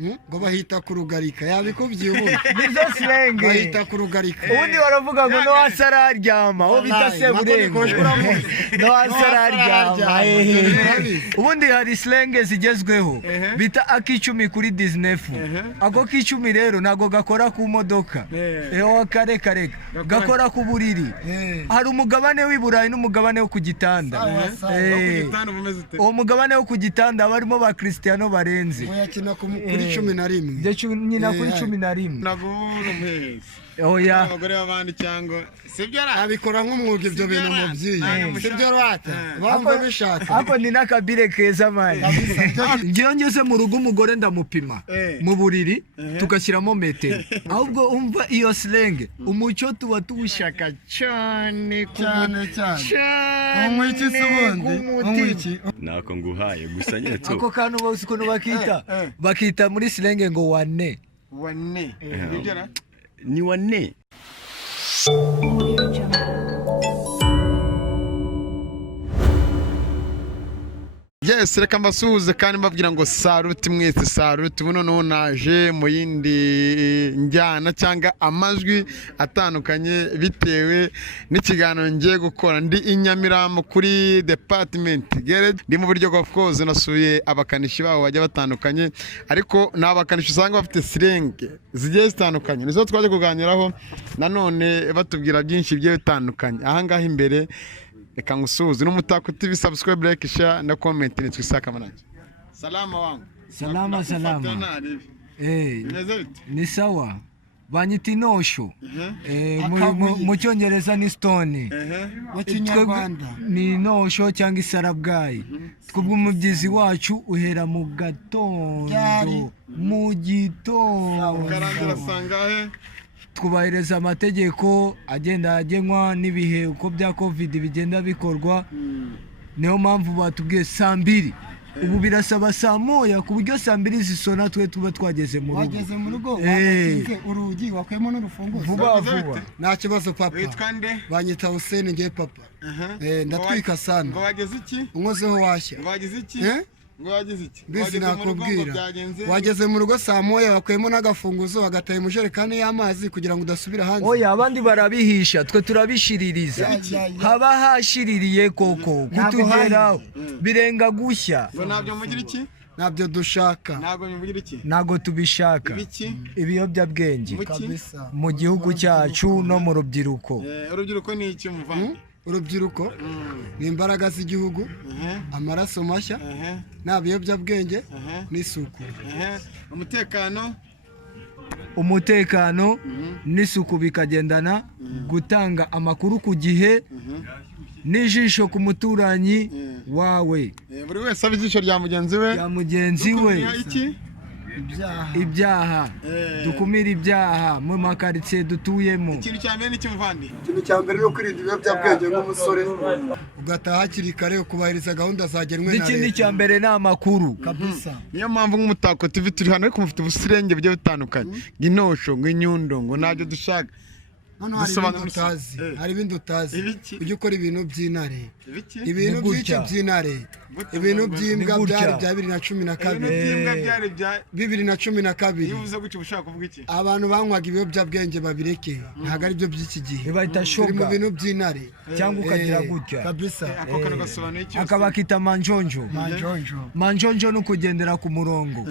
ngo bahita kurugarika yabikubwiye ubu nizo slang bahita kurugarika ubundi baravuga ngo no wasararyama aho bita seburengo no wasararyama ubundi hari slang zigezweho bita akicumi kuri 19 ako kicumi rero nago gakora ku modoka kare gakora ku buriri hari umugabane w'iburayi n'umugabane wo ku gitanda uwo mugabane wo ku gitanda barimo ba Cristiano barenze yakina kuri 11 je nyina kuri 11 naguru mpezi oya abagore babandi cyangwa sibyo abikora nk'umwuga ibyo bintu mu byiyi sibyo rwata bamva bishaka ako ni nakabire keza mani ngiyo ngeze mu rugo umugore ndamupima mu buriri tugashyiramo metero ahubwo umva iyo slang umucyo tuba tuwushaka cyane umwiki subundi nako nguhaye gusa nyetso ako kantu bose ukuntu bakita muri slang ngo wane ni wane Yes, reka mbasuhuze kandi mbabwira ngo saruti mwese saruti buno no naje mu yindi njyana cyangwa amajwi atandukanye bitewe n'ikiganiro ngiye gukora ndi Inyamirambo kuri department garage ndi mu buryo of course nasuye abakanishi babo bajya batandukanye ariko n'abakanishi usanga bafite slang zigiye zitandukanye nizo twaje kuganiraho nanone batubwira byinshi bigiye bitandukanye aha ngaha imbere reka ngusuhuze n'umutako TV subscribe like share na comment ni twisaka mananje salama wangu salama ni sawa banyita inosho mu cyongereza ni stone mu kinyarwanda ni inosho cyangwa isarabwayi twebwe umubyizi wacu uhera mu gatondo mu gitondo karandira sangahe twubahiriza amategeko agenda agenwa n'ibihe uko bya covid bigenda bikorwa niyo mpamvu batubwiye saa 2 ubu birasaba saa moya ku buryo saa 2 zisona twe tuba twageze mu rugo wageze mu rugo wakinze urugi wakwemo n'urufunguzo vuba nta kibazo papa witwa nde banyita Hussein ngiye papa ndatwika sana ngo wageze iki unkozeho washya ngo wageze iki ngo wageze iki mbese nakubwira wageze mu rugo saa moya wakwemo n'agafunguzo bagataye mu jerekani y'amazi kugira ngo udasubira hanze oya abandi barabihisha twe turabishiririza haba hashiririye koko kutugeraho birenga gushya ngo nabyo mugira iki nabyo dushaka nago tubishaka ibiyobyabwenge mu gihugu cyacu no mu rubyiruko urubyiruko ni iki muvanga urubyiruko ni imbaraga z'igihugu amaraso mashya nta biyobyabwenge n'isuku umutekano n'isuku bikagendana gutanga amakuru ku gihe n'ijisho ku muturanyi wawe buri wese aba ijisho rya mugenzi we ibyaha dukumira ibyaha mu makaritsiye dutuyemo ikintu cya mbere n'ikimuvandi ikintu cya mbere no kwirinda ibiyobyabwenge nk'umusore ugataha hakiri kare kubahiriza gahunda zagenwe na leta ikindi cya mbere ni amakuru kabisa niyo mpamvu nk'umutako TV turi hano ariko mufite ubusirenge bugiye butandukanye ng'inosho ng'inyundo ngo nabyo dushaka hano hari ibindi utazi ujye ukora ibintu by'intare ibintu by'iki by'intare ibintu by'imbwa byari bya 2012 abantu banywaga ibiyobyabwenge babireke ntabwo ari byo by'iki gihe turi mu bintu by'intare cyangwa ukagira gutya kabisa akabakita manjonjo no kugendera ku murongo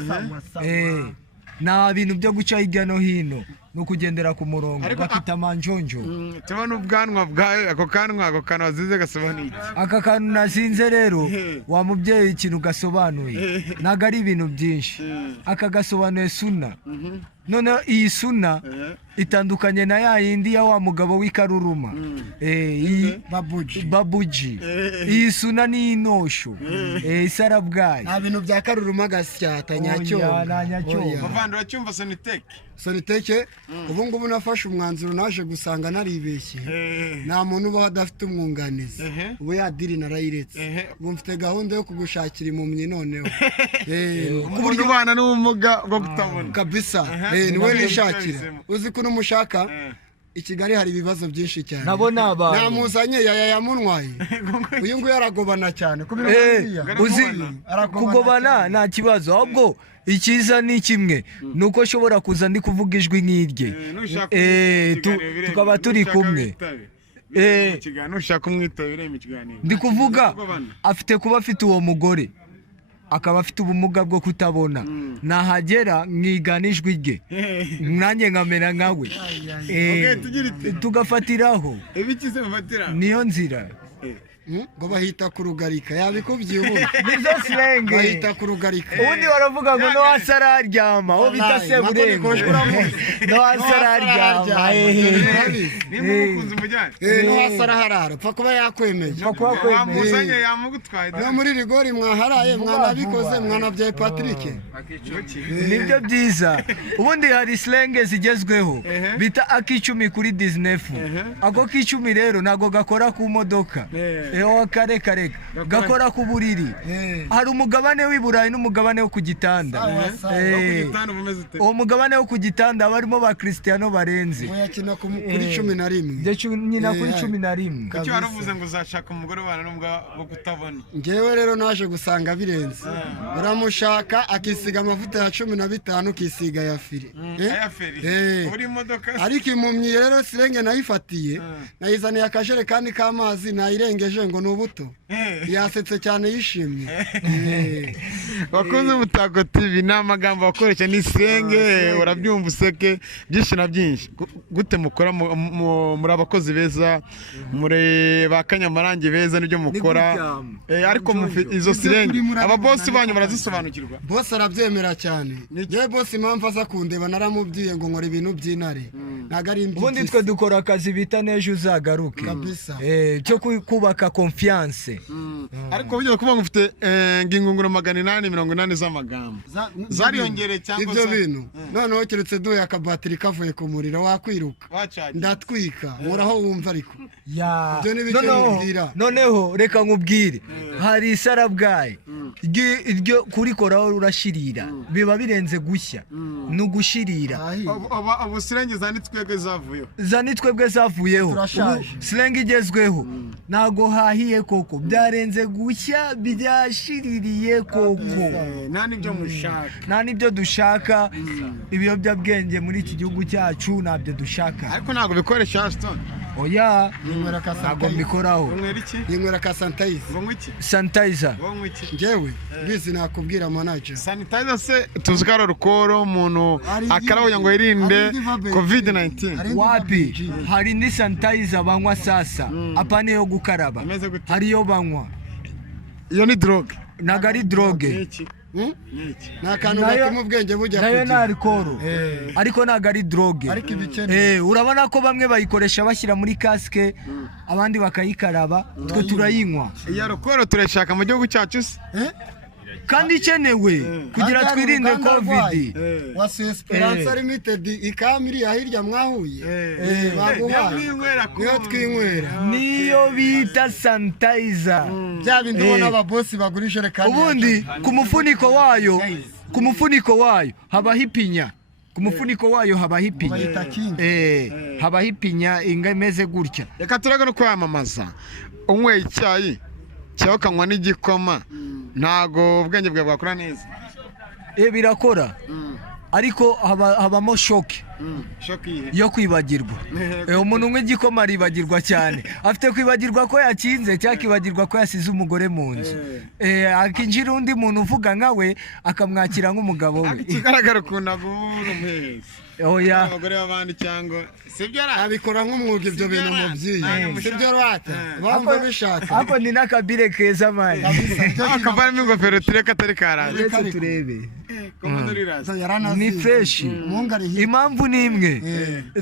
nta bintu byo guca hirya no hino no kugendera ku murongo bakita manjonjo tubona ubwanwa bwawe ako kanwa wazize gasobanuye aka kantu nazinze rero wa mubyeyi ikintu gasobanuye ntago ari ibintu byinshi aka gasobanuye suna none iyi suna itandukanye na ya yindi ya wa mugabo w'ikaruruma babuji iyi suna ni inosho isarabwayi nta bintu bya karuruma gasyata nyacyo muvandura cyumva soniteke ubu ngubu nafashe umwanzuro naje gusanga naribeshye nta muntu uba adafite umwunganizi ubu yadiri narayiretse ubu mfite gahunda yo kugushakira impumyi noneho ku buryo ubana n'ubumuga bwo kutabona kabisa niwe nishakira uzi ko n'umushaka i Kigali hari ibibazo byinshi cyane nabona abantu namuzanye yamunwaye uyu nguyu aragobana cyane uzi kugobana nta kibazo ahubwo icyiza ni kimwe nuko ushobora kuza ndi kuvuga ijwi nk'irye tukaba turi kumwe nushaka umwitabire mu kiganiro ndi kuvuga afite kuba afite uwo mugore akaba afite ubumuga bwo kutabona nahagera nkigana ijwi rye nanjye nkamera nkawe tugafatiraho niyo nzira ngo bahita kurugarika yabikubwiye ubu nizo sirenge bahita kurugarika ubundi baravuga ngo no hasi araryama aho bita seburenge no hasi araryama no hasi araharara pfa kuba yakwemeye no muri rigori mwaharaye mwanabikoze mwanabyaye Patrick nibyo byiza ubundi hari sirenge zigezweho bita akicumi kuri 19 ako kicumi rero nago gakora ku modoka kare gakora ku buriri hari umugabane w'iburayi n'umugabane wo ku gitanda uwo mugabane wo ku gitanda barimo ba Cristiano barenze yakina kuri 11 nyina kuri 11 kuki waravuze ngo uzashaka umugore wana n'umugabo wo kutabona ngewe rero naje gusanga birenze uramushaka akisiga amavuta ya 15 kisiga ya firi uri modoka ariko impumyi rero sirenge nayifatiye nayizaniye akajerekani k'amazi nayirengeje ngo nubuto yasetse cyane yishimye wakoze Mutako TV n'amagambo wakoresha ni sirenge urabyumva useke byinshi na byinshi gute mukora muri abakozi beza muri bakanyamarangi beza nibyo mukora ariko izo sirenge aba boss banyu barazisobanukirwa boss arabyemera cyane je boss impamvu aza kundeba naramubwiye ngo nkora ibintu by'intare nagari imbi ubundi twe dukora akazi bita nejo uzagaruke cyo kubaka confiance ariko bijya kuvuga ngo ufite ngingunguro 880 z'amagambo zariyongere cyangwa ibyo bintu noneho keretse duye akabatiri kavuye ku muriro wakwiruka ndatwika muraho wumva ariko noneho reka nkubwire hari isarabwaye iryo kurikoraho urashirira biba birenze gushya nugushirira abo sirenge zanitwebwe zavuyeho sirenge igezweho nago hahiye koko byarenze gushya byashiririye koko nta nibyo dushaka ibiyobyabwenge muri iki gihugu cyacu ntabyo dushaka ariko ntabwo bikoresha Aston oya ntabwo mbikoraho ninywera ka sanitizer ngewe bizi nakubwira manager sanitizer se tuzikara rukoro umuntu akaraho ngo yirinde COVID-19 wapi hari ni sanitizer banywa sasa apane yo gukaraba hari yo banywa iyo ni drogue nagari drogue nakantu batuma ubwenge bujya nayo na alcohol ariko nagari drogue urabona ko bamwe bayikoresha bashyira muri casque abandi bakayikaraba twe turayinywa iya alcohol turashaka mu gihugu cyacu se kandi ikenewe kugira twirinde covid wasi Esperance Limited ikamiri yahirya mwahuye niyo twinywera niyo bita sanitizer bya bindi ubona ababosi bagurisha kandi ubundi ku mufuniko wayo haba hipinya ku mufuniko wayo haba hipinya haba hipinya inga imeze gutya reka turaga no kwamamaza unyweye icyayi cyaho kanywa n'igikoma ntago ubwenge bwawe bwakora neza birakora ariko habamo shoki yo kwibagirwa umuntu umwe igikoma aribagirwa cyane afite kwibagirwa ko yakinze cyangwa kwibagirwa ko yasize umugore mu nzu akinjira undi muntu uvuga nkawe akamwakira nk'umugabo we ikigaragara ukuntu agura umuhehesi oya abagore b'abandi cyangwa sibyo abikora nk'umwuga ibyo bintu mubyiye sibyo rwata bamva bishaka ako ni nakabire keza mani akabarimo ingofero tureka atari karaje reka turebe ni fresh impamvu ni imwe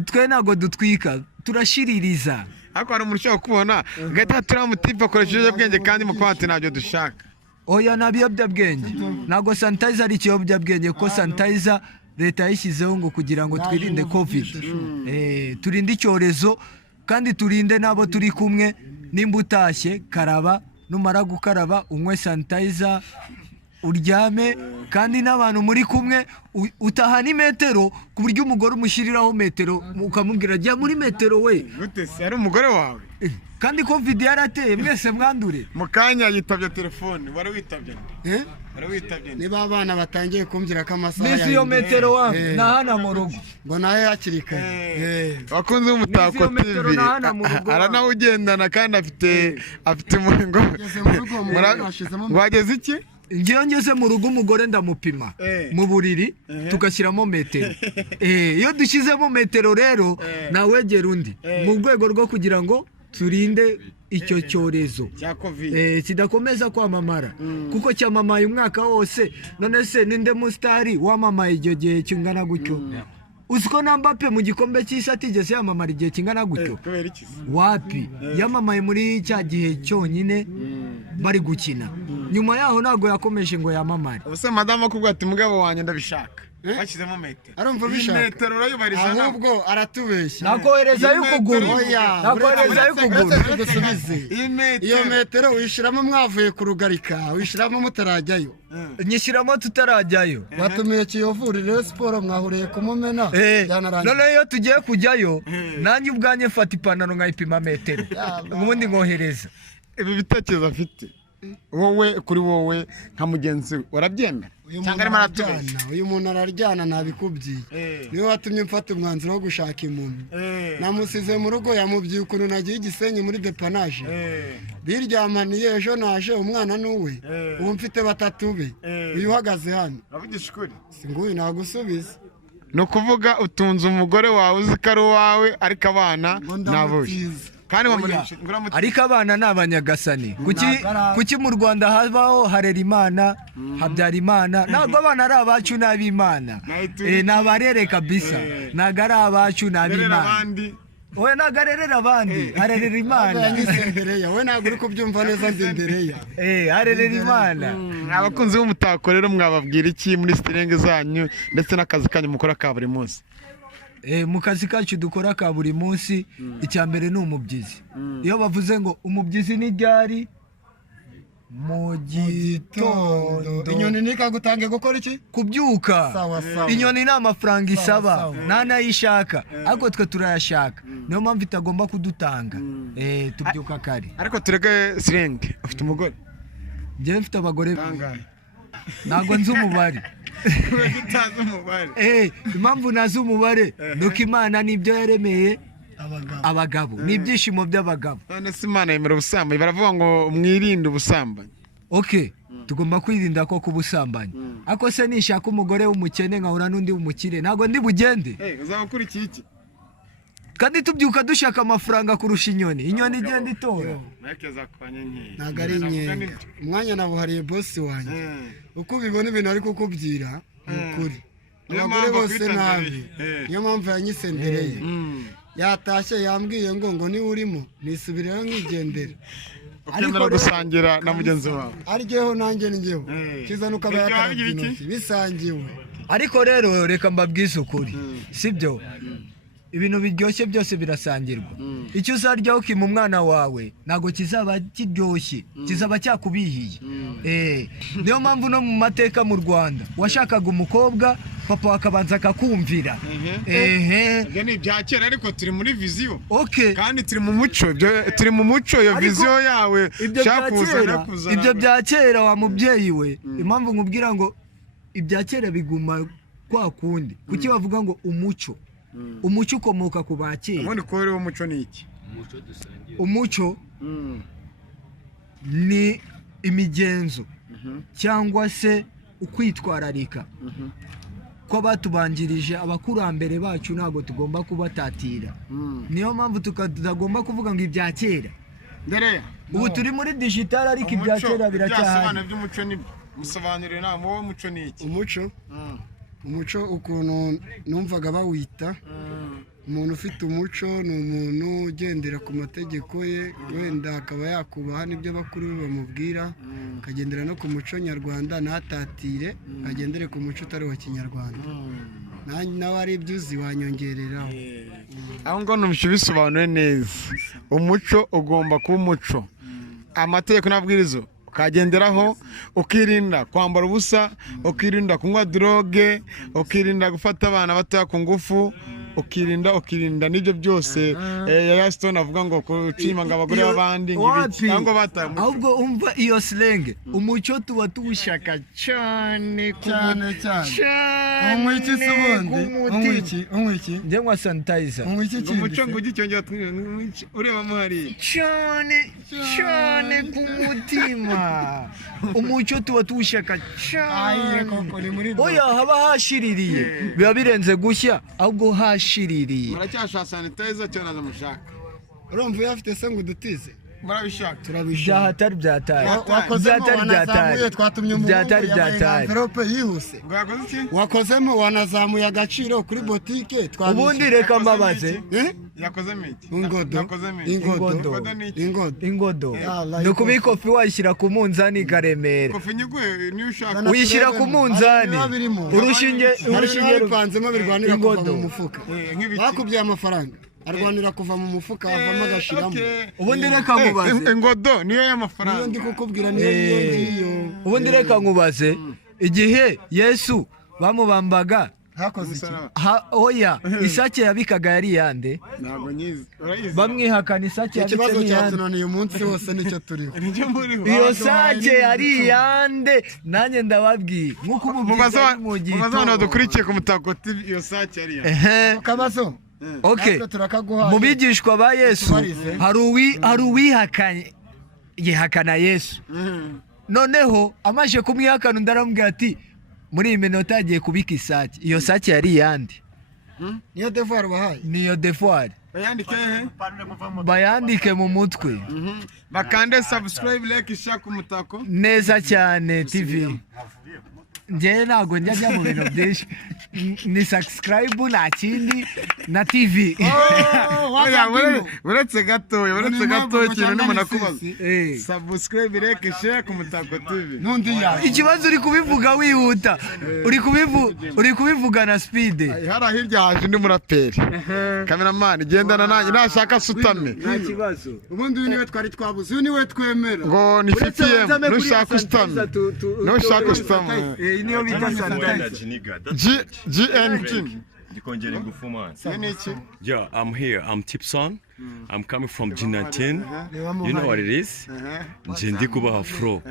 twe ntago dutwika turashiririza ariko hari umuntu ushobora kubona gahita turamutipa akoresheje ibiyobyabwenge kandi mu kwati ntabyo dushaka oya nta biyobyabwenge ntago sanitizer ari ikiyobyabwenge kuko sanitizer leta yayishyizeho ngo kugira ngo twirinde covid turinde icyorezo kandi turinde n'abo turi kumwe nimba utashye karaba numara gukaraba unywe sanitizer uryame kandi n'abantu muri kumwe utahana imetero ku buryo umugore umushyiriraho metero ukamubwira jya muri metero we gute se ari umugore wawe kandi covid yarateye mwese mwandure mu kanya yitabye telefone wari witabye niba abana batangiye kumvira ko amasaha Misi yo metero wa nahana mu rugo ngo nawe hakiri kare wakunze umutako TV aranawugendana kandi afite umuringo wageze iki ngiyo ngeze mu rugo umugore ndamupima mu buriri tugashyiramo metero iyo dushyizemo metero rero nawegera undi mu rwego rwo kugira ngo turinde icyo cyorezo kidakomeza kwamamara kuko cyamamaye umwaka wose none se ninde mustari wamamaye icyo gihe kingana gutyo uziko na Mbappe mu gikombe cy'isi atigeze yamamara igihe kingana gutyo wapi yamamaye muri cya gihe cyonyine bari gukina nyuma yaho ntago yakomeje ngo yamamare ubuse madame akubwira ati mugabo wanjye ndabishaka bashyizemo metero arumva bishaka metero urayubariza ahubwo aratubeshya nakohereza y'ukuguru iyo metero wishyiramo mwavuye ku rugarika wishyiramo mutarajyayo nyishyiramo tutarajyayo batumiye Kiyovu rero siporo mwahuriye kumumena none iyo tugiye kujyayo nanjye ubwanjye mfata ipantaro nkayipima metero ubundi nkohereza ibi bitekerezo afite wowe kuri wowe nka mugenzi we urabyemera cyangwa arimo aratubeshya uyu muntu araryana ntabikubwiye niwe watumye mfata umwanzuro wo gushaka imuntu namusize mu rugo yamubwiye ukuntu nagiye Gisenyi muri depanaje biryamaniye ejo naje umwana n'uwe ubu mfite batatu be uyu uhagaze hano uravugisha ukuri singuyu nagusubiza ni ukuvuga utunze umugore wawe uzi ko ari uwawe ariko abana nabuye kandi ariko abana ni abanyagasani kuki mu Rwanda habaho Harerimana Habyarimana ntabwo abana ari abacu n'ab'Imana ni abarere kabisa ntabwo ari abacu n'ab'Imana wowe ntabwo arerera abandi arerera Imana we ntabwo uri kubyumva neza ndendereya arerera Imana abakunzi b'umutako rero mwababwira iki muri stirenge zanyu ndetse n'akazi kanyu mukora ka buri munsi mu kazi kacu dukora ka buri munsi icya mbere ni umubyizi iyo bavuze ngo umubyizi ni ryari mu gitondo inyoni nikagutange gukora iki kubyuka inyoni ni amafaranga isaba ntanayishaka ariko twe turayashaka niyo mpamvu itagomba kudutanga tubyuka kare ariko tureke sirenge ufite umugore njyewe mfite abagore ntabwo nzi umubare impamvu nazi umubare nuko Imana nibyo yaremeye abagabo n'ibyishimo by'abagabo none se Imana yemera ubusambanyi baravuga ngo mwirinde ubusambanyi tugomba kwirinda ko kubusambanyi ariko se nishaka umugore w'umukene nkahura n'undi w'umukire ntabwo ndi bugende uzabakurikiye iki kandi tubyuka dushaka amafaranga kurusha inyoni igenda itora ntabwo ari inyenga umwanya nabuhariye bosi wanjye uko ubibona ibintu ari kukubwira ni ukuri abagore bose nabi niyo mpamvu yanyisendereye yatashye yambwiye ngo niwe urimo nisubireho nkigendera ukemera gusangira na mugenzi wawe aryeho nanjye njyeho kiza nuko aba yakarabye intoki bisangiwe ariko rero reka mbabwize ukuri sibyo ibintu biryoshye byose birasangirwa icyo uzaryaho ukima umwana wawe ntabwo kizaba kiryoshye kizaba cyakubihiye niyo mpamvu no mu mateka mu Rwanda washakaga umukobwa papa wakabanza akakumvira ibyo ni ibya kera ariko turi muri viziyo kandi turi mu muco iyo viziyo yawe ibyo bya kera wa mubyeyi we impamvu nkubwira ngo ibya kera biguma kwa kundi kuki bavuga ngo umuco ukomoka ku bakera ubundi ko rero umuco ni iki umuco ni imigenzo cyangwa se ukwitwararika ko batubanjirije abakurambere bacu ntabwo tugomba kubatatira niyo mpamvu tutagomba kuvuga ngo ibya kera ubu turi muri digital ariko ibya kera biracyahari musobanurire nawe wowe umuco ni iki umuco ukuntu numvaga bawita umuntu ufite umuco ni umuntu ugendera ku mategeko ye wenda akaba yakubaha n'ibyo bakuru be bamubwira akagendera no ku muco nyarwanda ntatatire agendere ku muco utari wa kinyarwanda nawe ari ibyo uzi wanyongereraho aho ngaho ntubishe bisobanuye neza umuco ugomba kuba umuco amategeko n'amabwiriza ukagenderaho ukirinda kwambara ubusa ukirinda kunywa droge ukirinda gufata abana batoya ku ngufu ukirinda n'ibyo byose ya Stone avuga ngo kucima ngo abagore b'abandi cyangwa batamu ahubwo umva iyo slang umuco tuba tuwushaka cyane umwiki subundi umwiki nje ngwa sanitizer umuco ngo gicyongera ureba muhari cyane ku mutima umuco tuba tuwushaka cyane oya haba hashiririye biba birenze gushya ahubwo hashiririye muracyashaka sanitizer cyo nazo mushaka urumva uyafite se ngo udutize murabishaka turabishaka byatari twatumye envelope yihuse wakozemo wanazamuye agaciro kuri botike ubundi reka mbabaze yakozemo iki ingodo no kubikofi washyira ku munzani karemera kofi nyiguye niyo ushaka uyishyira ku munzani urushinge rupanzemo birwanira kuva mu mufuka bakubye amafaranga arwanira kuva mu mufuka avamo agashiramo ubundi reka nkubaze ingodo niyo y'amafaranga niyo ndi kukubwira niyo ubundi reka nkubaze igihe Yesu bamubambaga hakoze iki oya isake yabikaga yari yande ntabwo nyizi bamwihakana isake yabikaga ikibazo cyatunaniye umunsi wose nicyo turiho iyo sake yari yande nanjye ndababwiye nkuko mubaza dukurikiye ku Mutako TV iyo sake yari yande kabazo okay mu bigishwa ba Yesu hari uwihakanye yihakana Yesu noneho amaje kumwihakana ndaramubwira ati muri iyi minota agiye kubika isake iyo sake yari yandi niyo devoir bahaye niyo devoir bayandike mu mutwe bakande subscribe like share ku Mutako neza cyane TV njye ntabwo njya mu bintu byinshi ni subscribe nta kindi na TV uretse gato ikintu n'umuntu akubaza subscribe like share ku Mutako TV ikibazo uri kubivuga wihuta uri kubivuga na speed hari hirya haje undi muraperi cameraman gendana nanjye nashaka sutame nta kibazo ubundi uyu niwe twari twabuze uyu niwe twemera ngo ni 50m nushaka sutame nushaka sutame niyo bita GNT Dikongere ngufu man. Yeah, I'm here. I'm Tipson. I'm coming from G19. You know what it is? Ndi kubaha fro.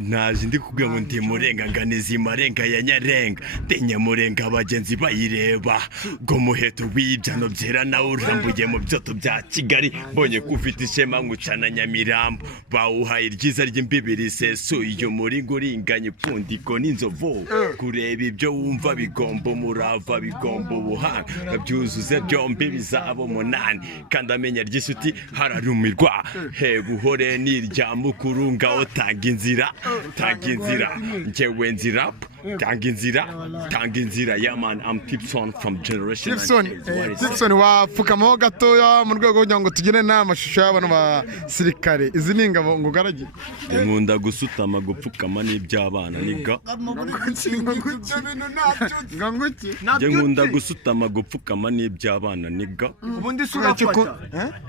Naje ndi kubwira ngo ndi murenga nganizi marenga ya Nyarenga. Tenya murenga abagenzi bayireba. Go muheto wibyano byera na urambuye mu byoto bya Kigali. Mbonye kufite ishema ngucana Nyamirambo. Bawuhaye ryiza ry'imbibiri seso iyo muri ngoringanye pfundiko n'inzovo. Kureba ibyo wumva bigombo murava bigombo buhanga. Byuzuze byombi bizabo munani. Kandi amenya ry'isuti hararumirwa he buhore n'irya mukuru ngaho tanga inzira njyewe nzira tanga inzira yeah man I'm Tipson from Generation Tipson wapfukamaho gatoya mu rwego kugira ngo tugire n'amashusho y'abantu basirikare izi ni ingabo ngo garagiye nkunda gusutama gupfukama n'iby'abana niga njye nkunda gusutama gupfukama n'iby'abana niga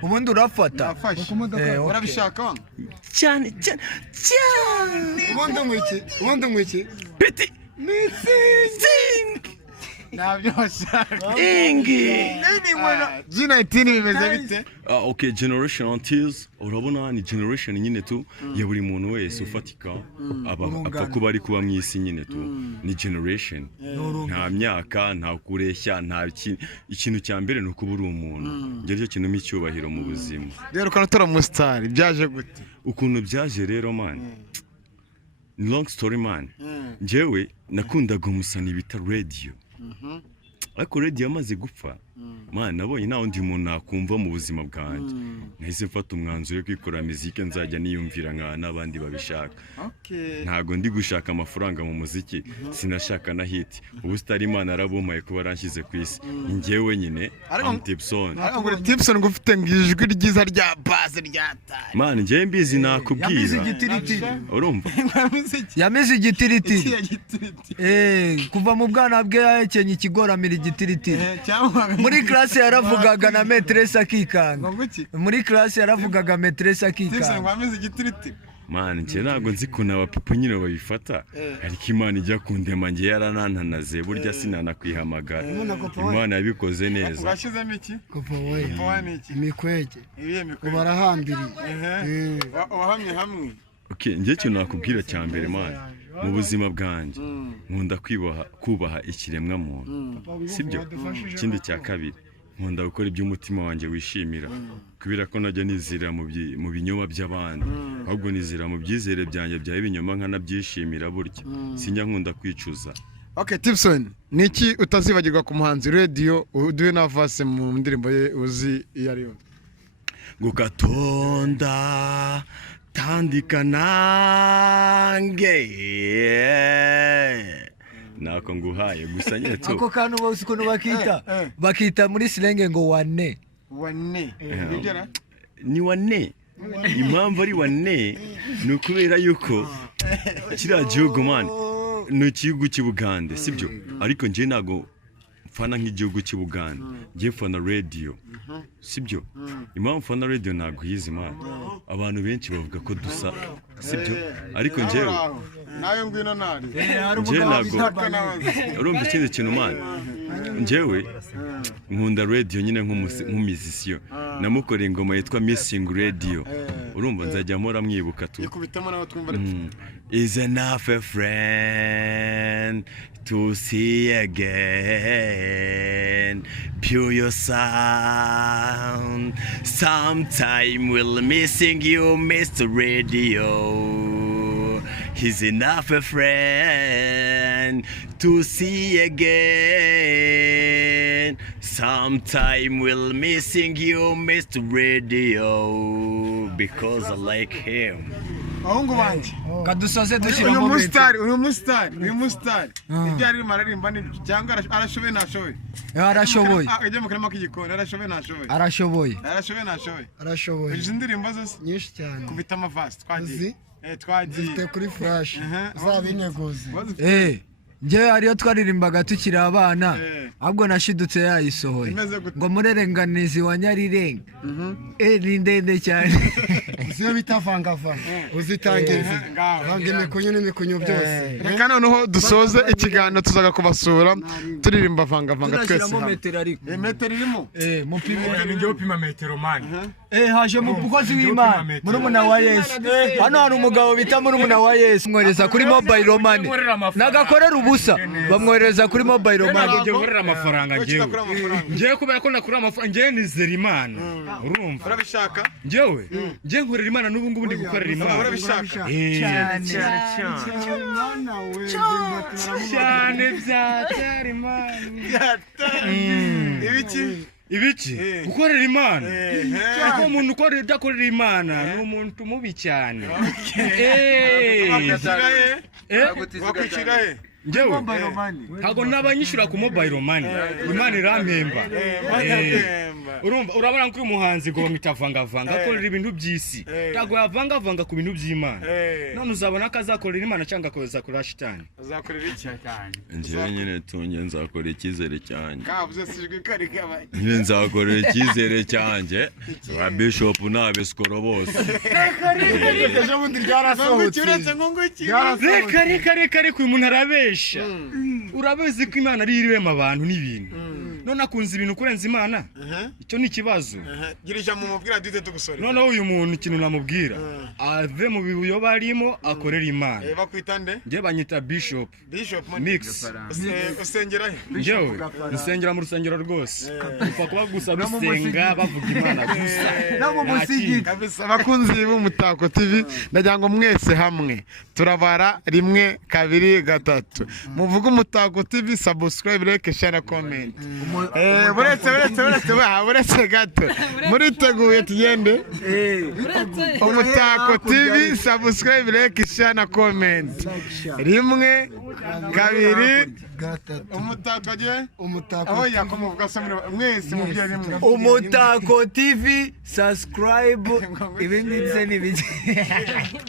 ubundi urafata urabishaka cyane ubundi mwiki piti nabyo bashaka G19 bimeze bite okay generation tears urabona ni generation nyine tu ya buri muntu wese ufatika apfa kuba ari kuba mwisi nyine tu ni generation nta myaka nta kureshya nta ikintu cya mbere no kuba uri umuntu ngere cyo kintu micyubahiro mu buzima rero kanatora mu star byaje gute ukuntu byaje rero man long story man njyewe nakundaga umusani bita radio ariko radio yamaze gupfa man nabonye nta undi muntu nakumva mu buzima bwanjye nahise mfata umwanzuro yo kwikora muziki nzajya niyumvira nka n'abandi babishaka ntago ndi gushaka amafaranga mu muziki sinashaka na hit ubu star Imana arabumaye kuba ranshyize ku isi njyewe nyine am Tipson ngo ufite ngijwi ryiza rya bass rya tayi man njye mbizi nakubwira urumva yamize igitiritiri kuva mu bwana bwe yakenye ikigoramira igitiritiri muri classe yaravugaga na maîtresse akikanga muri classe yaravugaga maîtresse akikanga man njye ntabwo nzi kuntu abapipo nyine babifata ariko imana ijya kundema njye yaranantanaze burya sinanakwihamagara imana yabikoze neza urashyizemo iki kopowe imikwege ubarahambiriye wahamye hamwe okay njye ikintu nakubwira cya mbere man mu buzima bwanjye nkunda kubaha ikiremwa muntu sibyo ikindi cya kabiri nkunda gukora iby'umutima wanjye wishimira kubera ko najya nizira mu binyoma by'abandi ahubwo nizira mu byizere byanjye bya ibinyoma nkanabyishimira burya sinjya nkunda kwicuza. Okay Tipson niki utazibagirwa ku muhanzi Radio uduwe na vase mu ndirimbo ye uzi iyo ariyo gukatonda tandika nange nako nguhaye gusa nyeto ako kantu bose ukuntu bakita muri silenge ngo wane ni wane impamvu ari wane ni ukubera yuko kiriya gihugu man ni igihugu cy'Ubugande sibyo ariko njye ntago mfana nk'igihugu cy'Ubugande njye mfana radio sibyo impamvu mfana radio ntago yizi man abantu benshi bavuga ko dusa sibyo ariko njyewe nayo ngwino nari njye ntago urumva ikindi kintu man njyewe nkunda radio nyine nk'umuzisiyo namukoreye ingoma yitwa Missing Radio urumva nzajya mpora mwibuka tu ikubitamo nawe twumva is enough a friend to see again pure your sound sometime we'll missing you Mr. Radio he's enough a friend to see again sometime we'll missing you Mr. Radio because I like him. ahungu banje kadusoze dushira uyu mustari ibyo ari mararimba ni cyangwa arashoboye nashoboye arashoboye ajye mu karima k'igikoni arashoboye nashoboye arashoboye izi ndirimbo zose nyinshi cyane kubita amavasi twagiye zifite kuri flash zabineguze njye ariyo twaririmbaga tukiri abana ahubwo nashidutse yayisohoye ngo murerenganizi wa Nyarirenga ni ndende cyane uziyo bita vangavanga uzitangiza vanga imikunyu n'imikunyu byose reka noneho dusoze ikiganiro tuzaga kubasura turirimba vangavanga twese metero irimo mupime ninjye upima metero mani haje mu mukozi w'Imana murumuna wa Yesu hano hari umugabo bita murumuna wa Yesu mwohereza kuri mobile money nagakorera ubusa bamwohereza kuri mobile money njye nkorera amafaranga njyewe kubera ko nakura amafaranga njyewe nizera Imana urumva urabishaka njyewe nkorera Imana n'ubu ngubu ndi gukorera Imana urabishaka cyane byatari Imana ibiki gukorera Imana ariko umuntu udakorera Imana ni umuntu mubi cyane wakwicirahe njyewe ntabwo nabanyishyura ku mobile money Imana irampemba urumva urabona ko uyu muhanzi ngo bamwita vangavanga akorera ibintu by'isi ntabwo yavangavanga ku bintu by'Imana none uzabona ko azakorera Imana cyangwa akozakorera shitani azakorera iki njyewe nyine tunge nzakorera icyizere cyanjye kavuze sijwe kari kabaye nyine nzakorera icyizere cyanjye ba bishop n'abesikoro bose ejo bundi ryarasohotse reka uyu muntu arabesha urabizi ko Imana ari iriwemo abantu n'ibintu none akunze ibintu kurenza Imana icyo ni ikibazo gira ijambo mubwira duze tugusore none uyu muntu ikintu namubwira ave mu bibuyo barimo akorera Imana bakwita nde njye banyita Bishop Mix usengera he njyewe nsengera mu rusengero rwose upfa kuba gusa rusenga bavuga Imana gusa no mu musigi kabisa abakunzi b'Umutako TV ndagira ngo mwese hamwe turabara 1 2 3 muvuga Umutako TV subscribe like share comment buretse gato muriteguye tugende Umutako TV subscribe like share na comment 1 2 umutako je umutako aho yakomuvuga se mwese mubyeyi rimwe umutako tv subscribe ibindi nze n'ibiki.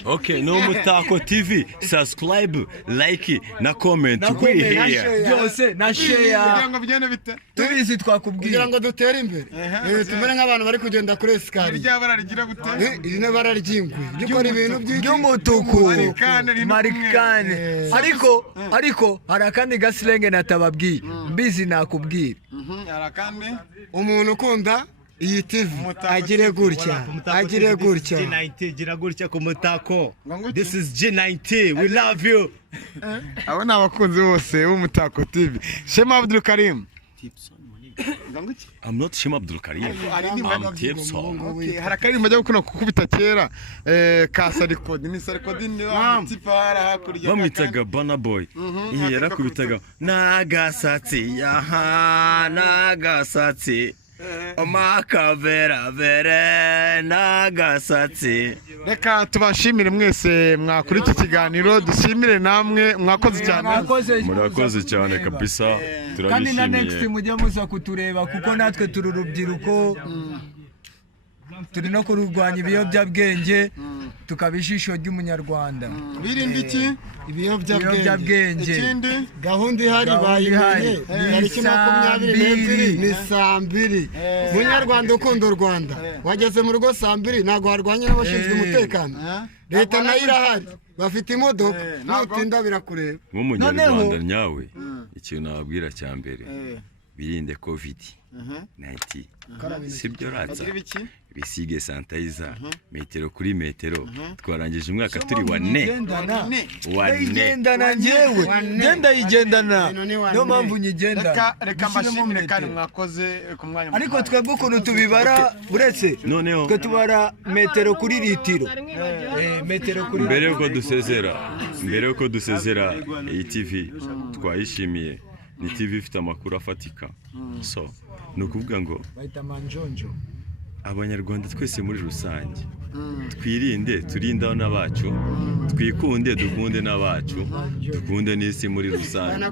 Okay, no Umutako TV, subscribe, like na comment. byose na share kugira ngo bigende bite tubizi twakubwira kugira ngo dutere imbere tumere nk'abantu bari kugenda kuri esikariye. irya bara rigira gute iri ni bara ry'ingwe gikora ibintu by'umutuku marikane ariko hari akandi gasilenge natababwiye mbizi nakubwira. arakande umuntu ukunda iyi TV agire gutya G90 gira gutya ku Mutako. This is G90, we love you. abo ni abakunzi bose b'Umutako TV. Shema Abdul Karim. I'm not Shema Abdul Karim. I'm Tipson. hari akaririmbo ajya gukunda kukubita kera ka Sarikodi ni Sarikodi ni wa mutipa hara hakurya Bamwitaga Bana Boy. Iyi yarakubitaga nagasatsi yaha nagasatsi omakavera vere nagasatsi. reka tubashimire mwese mwakuri iki kiganiro dushimire namwe mwakoze cyane Murakoze cyane kabisa. kandi na next Turabishimiye. mujya muza kutureba kuko natwe turi urubyiruko turi no kurwanya ibiyobyabwenge tukaba ijisho ry'umunyarwanda. birinde iki ibiyobyabwenge ikindi gahunda ihari bayimenye tariki 22 ni saa 2. munyarwanda ukunda u Rwanda wageze mu rugo saa 2 ntago harwanye n'abashinzwe umutekano. leta nayo irahari bafite imodoka nutinda birakureba. Nk'umunyarwanda nyawe ikintu nababwira cya mbere birinde COVID-19 sibyo ratsa bisige sanitizer metero kuri metero twarangije umwaka turi wane ndayigendana njyewe ngenda yigendana niyo mpamvu nyigenda. reka mbashimire kandi mwakoze ku mwanya ariko twebwe ukuntu tubibara uretse noneho twe tubara metero kuri litiro metero kuri mbere yuko dusezera iyi TV twayishimiye ni TV ifite amakuru afatika so ni ukuvuga ngo bahita manjonjo abanyarwanda twese muri rusange twirinde turinde n'abacu twikunde dukunde n'abacu dukunde n'isi muri rusange.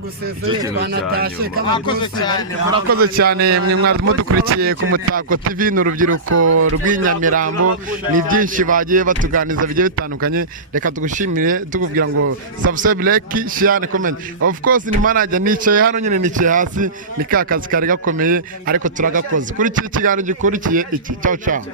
murakoze cyane mwe mwari mudukurikiye ku Mutako TV n'urubyiruko rw'inyamirambo ni byinshi bagiye batuganiza bigiye bitandukanye. reka tugushimire tukubwira ngo subscribe like share and comment. Of course ni manager nicaye hano nyine nicaye hasi ni ka kazi kari gakomeye ariko turagakoze kuri kiri kiganiro gikurikiye iki. Ciao ciao.